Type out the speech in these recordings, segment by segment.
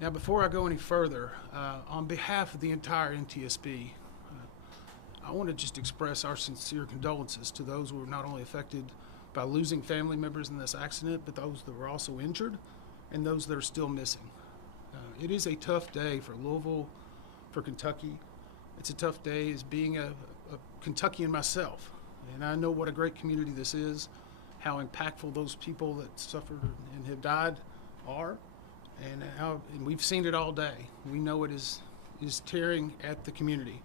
Now, before I go any further, on behalf of the entire NTSB, I want to just express our sincere condolences to those who were not only affected by losing family members in this accident, but those that were also injured and those that are still missing. It is a tough day for Louisville, for Kentucky. It's a tough day as being a Kentuckian myself. And I know what a great community this is, how impactful those people that suffered and have died are, and we've seen it all day. We know it is tearing at the community,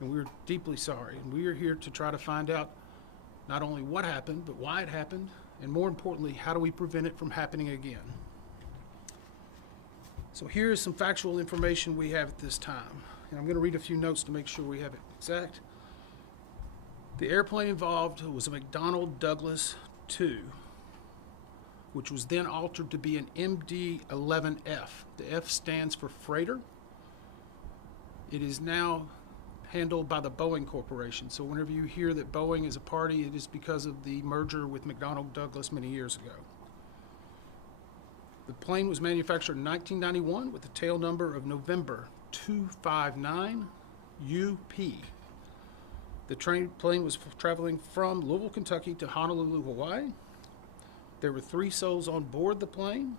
and we're deeply sorry. And we are here to try to find out not only what happened, but why it happened, and more importantly, how do we prevent it from happening again? So here is some factual information we have at this time. And I'm going to read a few notes to make sure we have it exact. The airplane involved was a McDonnell Douglas II, which was then altered to be an MD-11F. The F stands for freighter. It is now handled by the Boeing Corporation. So whenever you hear that Boeing is a party, it is because of the merger with McDonnell Douglas many years ago. The plane was manufactured in 1991 with a tail number of November 259 UP. The plane was traveling from Louisville, Kentucky to Honolulu, Hawaii. There were 3 souls on board the plane.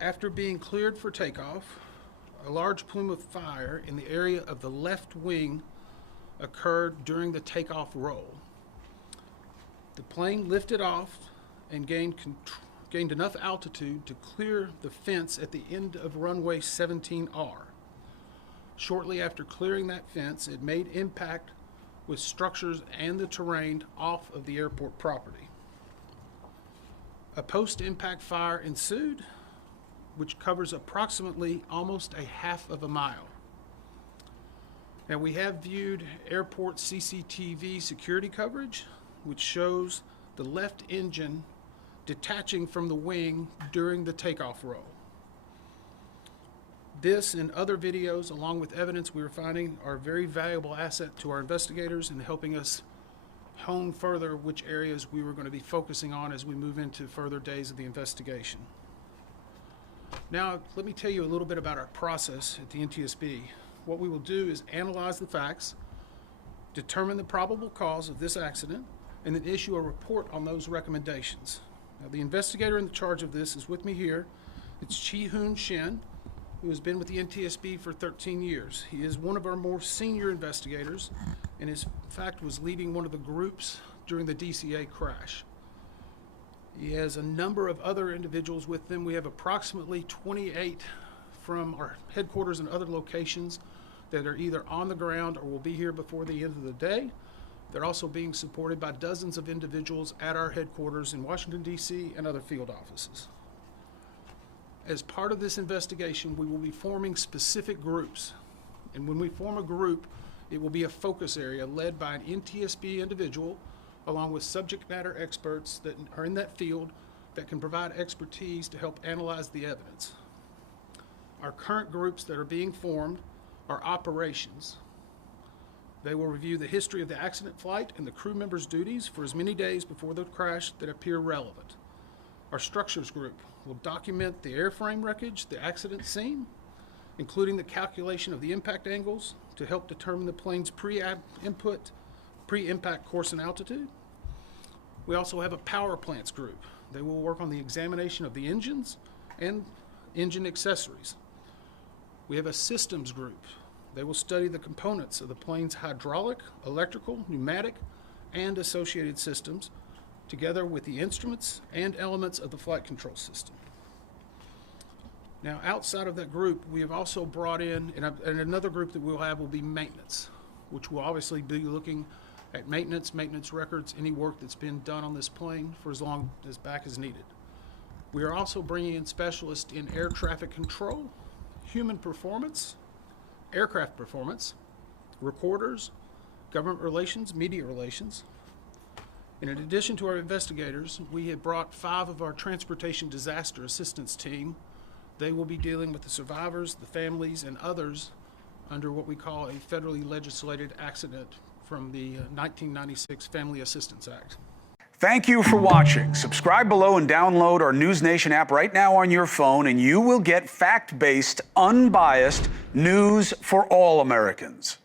After being cleared for takeoff, a large plume of fire in the area of the left wing occurred during the takeoff roll. The plane lifted off and gained enough altitude to clear the fence at the end of runway 17R. Shortly after clearing that fence, it made impact with structures and the terrain off of the airport property. A post-impact fire ensued, which covers approximately almost a half of a mile. Now, we have viewed airport CCTV security coverage, which shows the left engine detaching from the wing during the takeoff roll. This and other videos, along with evidence we are finding, are a very valuable asset to our investigators in helping us hone further which areas we were going to be focusing on as we move into further days of the investigation. Now, let me tell you a little bit about our process at the NTSB. What we will do is analyze the facts, determine the probable cause of this accident, and then issue a report on those recommendations. Now, the investigator in charge of this is with me here. It's Chi-Hoon Shin, who has been with the NTSB for 13 years. He is one of our more senior investigators, and in fact was leading one of the groups during the DCA crash. He has a number of other individuals with them. We have approximately 28 from our headquarters and other locations that are either on the ground or will be here before the end of the day. They're also being supported by dozens of individuals at our headquarters in Washington, D.C. and other field offices. As part of this investigation, we will be forming specific groups. And when we form a group, it will be a focus area led by an NTSB individual along with subject matter experts that are in that field that can provide expertise to help analyze the evidence. Our current groups that are being formed are operations. They will review the history of the accident flight and the crew members' duties for as many days before the crash that appear relevant. Our structures group will document the airframe wreckage, the accident scene, including the calculation of the impact angles to help determine the plane's pre-impact course and altitude. We also have a power plants group. They will work on the examination of the engines and engine accessories. We have a systems group. They will study the components of the plane's hydraulic, electrical, pneumatic, and associated systems, together with the instruments and elements of the flight control system. Now, outside of that group, we have also brought in, and another group that we'll have will be maintenance, which will obviously be looking at maintenance records, any work that's been done on this plane for as long as back as needed. We are also bringing in specialists in air traffic control, human performance, aircraft performance, recorders, government relations, media relations. And in addition to our investigators, we have brought 5 of our transportation disaster assistance team. They will be dealing with the survivors, the families, and others under what we call a federally legislated accident from the 1996 Family Assistance Act. Thank you for watching. Subscribe below and download our NewsNation app right now on your phone, and you will get fact-based, unbiased news for all Americans.